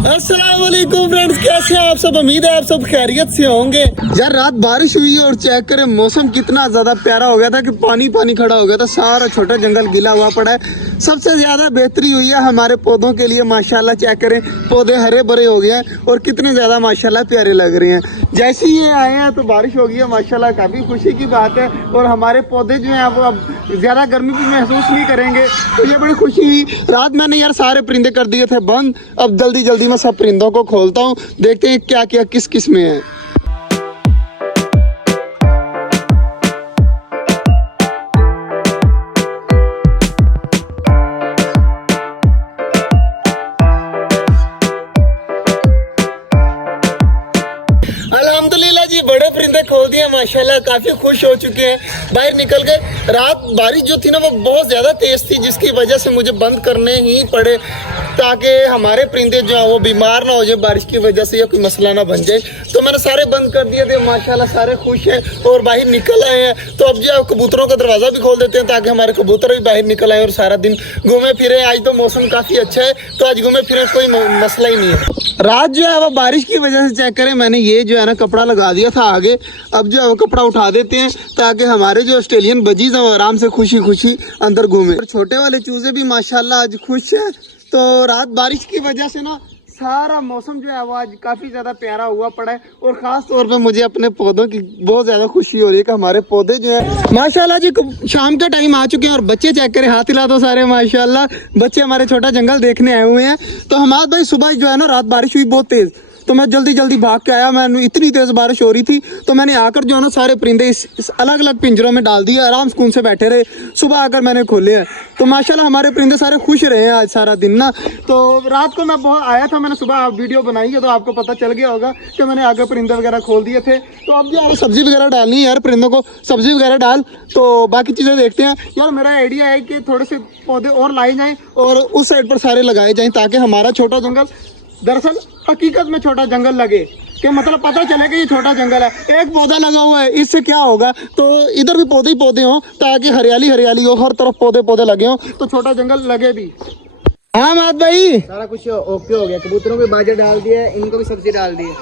अस्सलाम वालेकुम फ्रेंड्स, कैसे हैं आप सब। उम्मीद है आप सब खैरियत से होंगे। यार रात बारिश हुई और चेक करें मौसम कितना ज्यादा प्यारा हो गया था कि पानी पानी खड़ा हो गया था। सारा छोटा जंगल गीला हुआ पड़ा है। सबसे ज्यादा बेहतरी हुई है हमारे पौधों के लिए। माशाल्लाह चेक करें, पौधे हरे भरे हो गए हैं और कितने ज्यादा माशाल्लाह प्यारे लग रहे हैं। जैसे ही ये आए हैं तो बारिश हो गई है माशाल्लाह, काफी खुशी की बात है। और हमारे पौधे जो हैं वो अब ज्यादा गर्मी भी महसूस नहीं करेंगे, तो ये बड़ी खुशी हुई। रात मैंने यार सारे परिंदे कर दिए थे बंद। अब जल्दी जल्दी मैं सब परिंदों को खोलता हूँ, देखते हैं क्या क्या किस किस में है। अल्हम्दुलिल्लाह जी, बड़े परिंदे खोल दिए माशाल्लाह, काफी खुश हो चुके हैं। बाहर निकल गए। रात बारिश जो थी ना वो बहुत ज्यादा तेज थी, जिसकी वजह से मुझे बंद करने ही पड़े ताकि हमारे परिंदे जो है वो बीमार ना हो जाए बारिश की वजह से या कोई मसला ना बन जाए। तो मैंने सारे बंद कर दिए थे माशाल्लाह, सारे खुश हैं और बाहर निकल आए हैं। तो अब जो है कबूतरों का दरवाजा भी खोल देते हैं ताकि हमारे कबूतर भी बाहर निकल आए और सारा दिन घूमे फिरे। आज तो मौसम काफी अच्छा है, तो आज घूमे फिरे, कोई मसला ही नहीं है। रात जो है वो बारिश की वजह से चेक करें, मैंने ये जो है ना कपड़ा लगा दिया था आगे। अब जो है वो कपड़ा उठा देते हैं ताकि हमारे जो ऑस्ट्रेलियन बजीज हैं वो आराम से खुशी खुशी अंदर घूमे। और छोटे वाले चूजे भी माशाल्लाह आज खुश हैं। तो रात बारिश की वजह से ना सारा मौसम जो है वो आज काफ़ी ज़्यादा प्यारा हुआ पड़ा है। और ख़ास तौर पे मुझे अपने पौधों की बहुत ज़्यादा खुशी हो रही है कि हमारे पौधे जो है माशाल्लाह जी, शाम का टाइम आ चुके हैं और बच्चे चेक करें, हाथ हिला दो सारे माशाल्लाह। बच्चे हमारे छोटा जंगल देखने आए हुए हैं। तो हमारे भाई सुबह जो है ना रात बारिश हुई बहुत तेज़, तो मैं जल्दी जल्दी भाग के आया। मैंने इतनी तेज़ बारिश हो रही थी तो मैंने आकर जो है ना सारे परिंदे इस अलग अलग पिंजरों में डाल दिए, आराम सुकून से बैठे रहे। सुबह आकर मैंने खोले हैं तो माशाल्लाह हमारे परिंदे सारे खुश रहे हैं आज सारा दिन ना। तो रात को मैं बहुत आया था, मैंने सुबह वीडियो बनाई है तो आपको पता चल गया होगा कि मैंने आगे परिंदे वगैरह खोल दिए थे। तो अब जो सब्जी वगैरह डालनी है यार, परिंदों को सब्जी वगैरह डाल, तो बाकी चीज़ें देखते हैं। यार मेरा आइडिया है कि थोड़े से पौधे और लाए जाएँ और उस साइड पर सारे लगाए जाएँ ताकि हमारा छोटा जंगल दरअसल हकीकत में छोटा जंगल लगे, कि मतलब पता चले कि ये छोटा जंगल है। एक पौधा लगा हुआ है, इससे क्या होगा, तो इधर भी पौधे ही पौधे हों ताकि हरियाली हरियाली हो, हर तरफ पौधे पौधे लगे हों तो छोटा जंगल लगे भी। हाँ मात भाई, सारा कुछ ओके हो गया। कबूतरों को बाजरा डाल दिया, इनको भी सब्जी डाल दी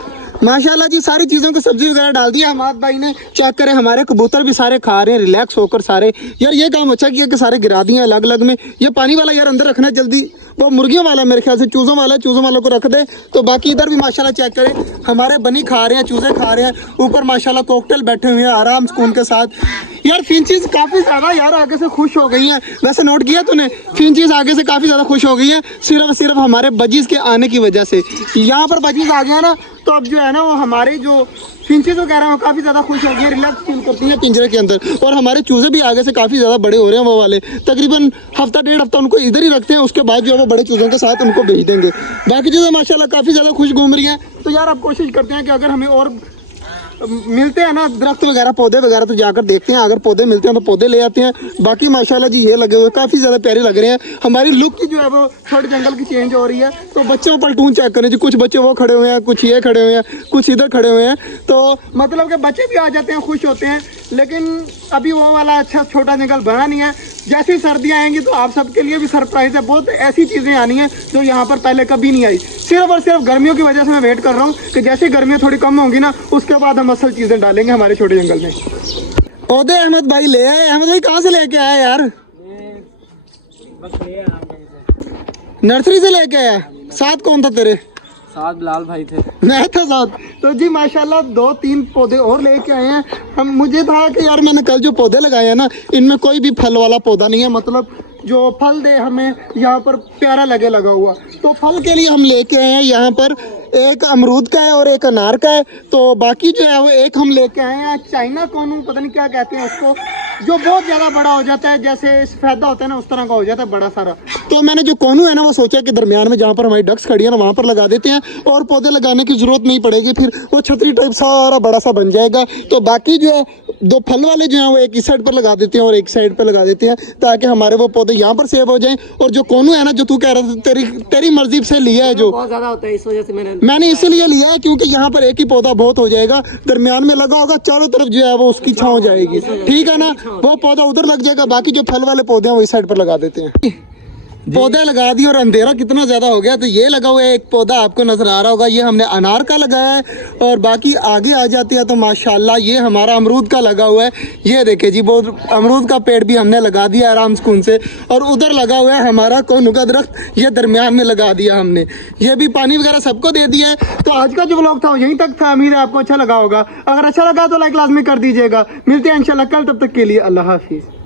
माशाल्लाह जी, सारी चीज़ों को सब्जी वगैरह डाल दिया हमाद भाई ने। चेक करें हमारे कबूतर भी सारे खा रहे हैं रिलैक्स होकर सारे। यार ये काम अच्छा किया कि सारे गिरा दिए अलग अलग में। ये पानी वाला यार अंदर रखना जल्दी, वो मुर्गियों वाला मेरे ख्याल से चूज़ों वालों को रख दे। तो बाकी इधर भी माशाल्लाह चेक करें हमारे बनी खा रहे हैं, चूज़े खा रहे हैं। ऊपर माशाल्लाह कॉकटेल बैठे हुए हैं आराम सुकून के साथ। यार फिंचीज काफ़ी ज़्यादा यार आगे से खुश हो गई हैं। वैसे नोट किया तूने, फिंचीज आगे से काफ़ी ज़्यादा खुश हो गई हैं सिर्फ हमारे बजीज के आने की वजह से। यहाँ पर बजीज आ गया ना तो अब जो है ना वो हमारे जो फिंचेस वगैरह हैं काफ़ी ज़्यादा खुश हो गई है, रिलैक्स फील करती हैं पिंजरे के अंदर। और हमारे चूज़े भी आगे से काफ़ी ज़्यादा बड़े हो रहे हैं वो वाले। तकरीबन हफ्ता डेढ़ हफ्ता उनको इधर ही रखते हैं, उसके बाद जो है वो बड़े चूज़ों के साथ उनको भेज देंगे। बाकी चीज़ें माशाल्लाह काफ़ी ज़्यादा खुश घूम रही हैं। तो यार अब कोशिश करते हैं कि अगर हमें और मिलते हैं ना दरख्त वगैरह पौधे वगैरह तो जाकर देखते हैं, अगर पौधे मिलते हैं तो पौधे ले आते हैं। बाकी माशाल्लाह जी ये लगे हुए काफ़ी ज़्यादा प्यारे लग रहे हैं। हमारी लुक की जो है वो छोटे जंगल की चेंज हो रही है। तो बच्चों पर टून चेक करें जी, कुछ बच्चे वो खड़े हुए हैं, कुछ ये खड़े हुए हैं, कुछ इधर खड़े हुए हैं। तो मतलब कि बच्चे भी आ जाते हैं, खुश होते हैं। लेकिन अभी वो वाला अच्छा छोटा जंगल बना नहीं है। जैसे ही सर्दियाँ आएंगी तो आप सबके लिए भी सरप्राइज है, बहुत ऐसी चीज़ें आनी हैं जो यहाँ पर पहले कभी नहीं आई। सिर्फ और सिर्फ गर्मियों की वजह से मैं वेट कर रहा हूँ कि जैसे गर्मियाँ थोड़ी कम होंगी ना उसके बाद हम असल चीज़ें डालेंगे हमारे छोटे जंगल में। पौधे अहमद भाई ले आए। अहमद भाई कहाँ से लेके आए यार? नर्सरी से लेके आया। साथ कौन था तेरे? साथ बिलाल भाई थे, मैं था साथ। तो जी माशाल्लाह 2-3 पौधे और लेके आए हैं हम। मुझे था कि यार मैंने कल जो पौधे लगाए हैं ना इनमें कोई भी फल वाला पौधा नहीं है, मतलब जो फल दे हमें यहाँ पर प्यारा लगे लगा हुआ। तो फल के लिए हम लेके आए हैं यहाँ पर, एक अमरूद का है और एक अनार का है। तो बाकी जो है वो एक हम लेके आए हैं चाइना कोनू, पता नहीं क्या कहते हैं उसको, जो बहुत ज़्यादा बड़ा हो जाता है, जैसे सफेदा होता है ना उस तरह का हो जाता है बड़ा सारा। तो मैंने जो कोनू है ना वो सोचा कि दरमियान में जहाँ पर हमारी डक्स खड़ी है ना वहाँ पर लगा देते हैं और पौधे लगाने की ज़रूरत नहीं पड़ेगी, फिर वो छतरी टाइप सारा बड़ा सा बन जाएगा। तो बाकी जो है 2 फल वाले जो हैं वो एक इस साइड पर लगा देते हैं और एक साइड पर लगा देते हैं ताकि हमारे वो पौधे यहाँ पर सेव हो जाएं। और जो कोनू है ना जो तू कह रहा था तेरी मर्जी से लिया है, जो बहुत ज़्यादा होता है इस वजह से मैंने इसीलिए लिया है क्योंकि यहाँ पर एक ही पौधा बहुत हो जाएगा, दरमियान में लगा होगा, चारों तरफ जो है वो उसकी छांव जाएगी, ठीक है ना। वो पौधा उधर लग जाएगा, बाकी जो फल वाले पौधे हैं वो इस साइड पर लगा देते हैं। पौधे लगा दिए और अंधेरा कितना ज्यादा हो गया। तो ये लगा हुआ है एक पौधा आपको नजर आ रहा होगा, ये हमने अनार का लगाया है। और बाकी आगे आ जाते हैं तो माशाल्लाह ये हमारा अमरूद का लगा हुआ है। ये देखे जी, बहुत अमरूद का पेड़ भी हमने लगा दिया आराम सुकून से। और उधर लगा हुआ है हमारा कोनू का दरख्त, ये दरमियान में लगा दिया हमने। ये भी पानी वगैरह सबको दे दिया है। तो आज का जो व्लॉग था यहीं तक था, उम्मीद है आपको अच्छा लगा होगा। अगर अच्छा लगा तो लाइक लाजमी कर दीजिएगा। मिलते हैं इंशाल्लाह कल, तब तक के लिए अल्लाह हाफिज़।